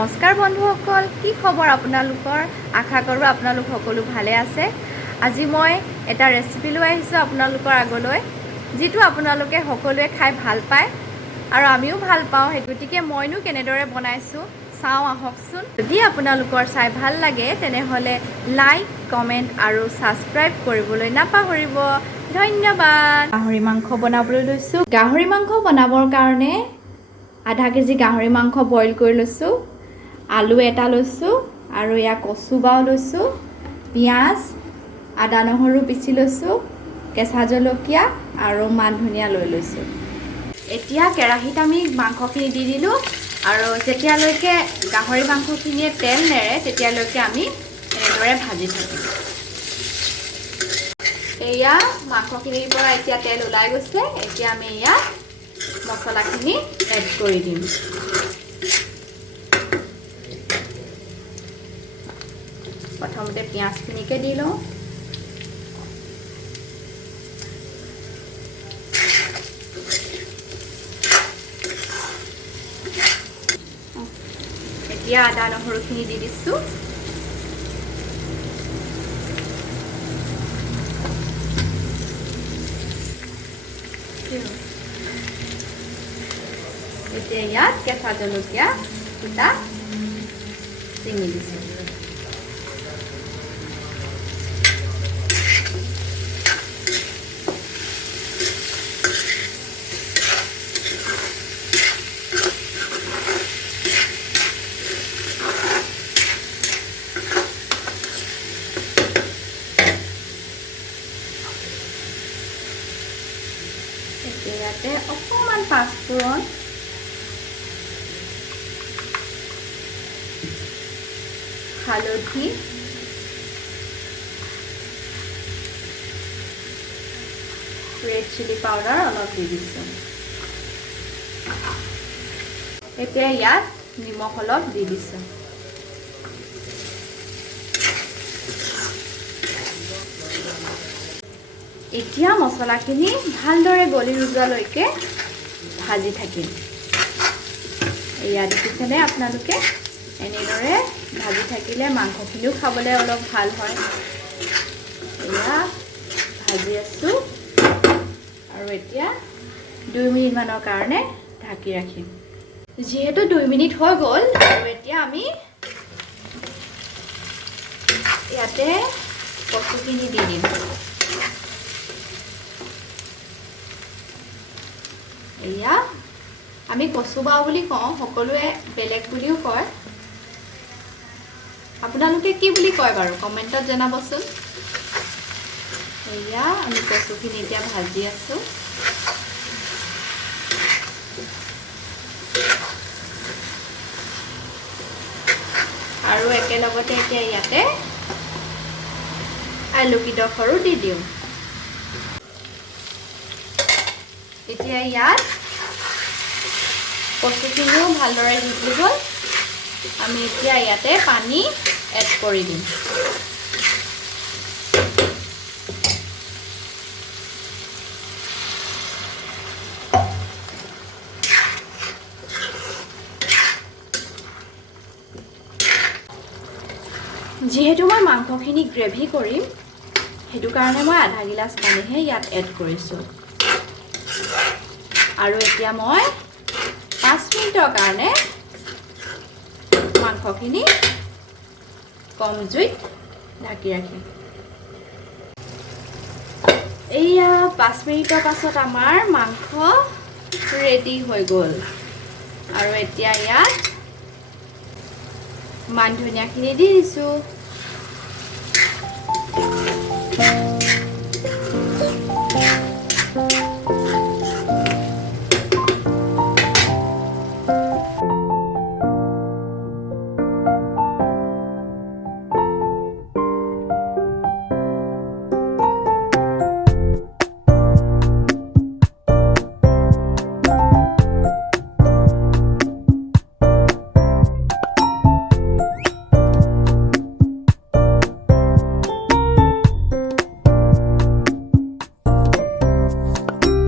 নমস্কাৰ বন্ধুসকল, কি খবৰ আপোনালোকৰ? আশা কৰোঁ আপোনালোক সকলো ভালে আছে। আজি মই এটা ৰেচিপি লৈ আহিছোঁ আপোনালোকৰ আগলৈ, যিটো আপোনালোকে সকলোৱে খাই ভাল পায় আৰু আমিও ভাল পাওঁ। সেই গতিকে মইনো কেনেদৰে বনাইছোঁ চাওঁ আহকচোন। যদি আপোনালোকৰ চাই ভাল লাগে তেনেহ'লে লাইক, কমেণ্ট আৰু ছাবস্ক্ৰাইব কৰিবলৈ নাপাহৰিব। ধন্যবাদ। গাহৰি মাংস বনাবলৈ লৈছোঁ। গাহৰি মাংস বনাবৰ কাৰণে আধা কেজি গাহৰি মাংস বইল কৰি লৈছোঁ, আলু এটা লৈছোঁ আৰু এয়া কচু বাও লৈছোঁ, পিঁয়াজ, আদা নহৰু পিচি লৈছোঁ, কেঁচা জলকীয়া আৰু মান ধনিয়া লৈ লৈছোঁ। এতিয়া কেৰাহীত আমি মাংসখিনি দি দিলোঁ আৰু যেতিয়ালৈকে গাহৰি মাংসখিনিয়ে তেল নেৰে তেতিয়ালৈকে আমি এনেদৰে ভাজি থাকিম। এয়া মাংসখিনিৰ পৰা এতিয়া তেল ওলাই গৈছে। এতিয়া আমি এয়া মছলাখিনি এড কৰি দিম। প্ৰথমতে পিঁয়াজখিনিকে দি লওঁ। এতিয়া আদা নহৰুখিনি দি দিছোঁ। এতিয়া ইয়াত কেঁচা জলকীয়া দুটা চিঙি দিছোঁ। এতিয়া ইয়াতে অকণমান পাঁচফোৰণ, হালধি, ৰেড চিলি পাউডাৰ অলপ দি দিছোঁ। এতিয়া ইয়াত নিমখ অলপ দি দিছোঁ। এতিয়া মছলাখিনি ভালদৰে গলি নোযোৱালৈকে ভাজি থাকিম। এয়া দেখিছেনে আপোনালোকে? এনেদৰে ভাজি থাকিলে মাংসখিনিও খাবলৈ অলপ ভাল হয়। এয়া ভাজি আছোঁ আৰু এতিয়া 2 মিনিটমানৰ কাৰণে ঢাকি ৰাখিম। যিহেতু 2 মিনিট হৈ গ'ল আৰু এতিয়া আমি ইয়াতে কচুখিনি দি দিম। এয়া আমি কচু বাও বুলি কওঁ, সকলোৱে বেলেগ বুলিও কয়। আপোনালোকে কি বুলি কয় বাৰু কমেণ্টত জনাবচোন। এয়া আমি কচুখিনি এতিয়া ভাজি আছোঁ। আৰু একেলগতে এতিয়া ইয়াতে আলুকেইডোখৰো দি দিওঁ। এতিয়া ইয়াত কচুখিনিও ভালদৰে সিজি গ'ল। আমি এতিয়া ইয়াতে পানী এড কৰি দিম। যিহেতু মই মাংসখিনি গ্ৰেভি কৰিম, সেইটো কাৰণে মই আধা গিলাচ পানীহে ইয়াত এড কৰিছোঁ। আৰু এতিয়া মই 5 মিনিটৰ কাৰণে মাংসখিনি কম জুইত ঢাকি ৰাখিম। এয়া 5 মিনিটৰ পাছত আমাৰ মাংস ৰেডি হৈ গ'ল। আৰু এতিয়া ইয়াত মান ধনিয়াখিনি দি দিছোঁ।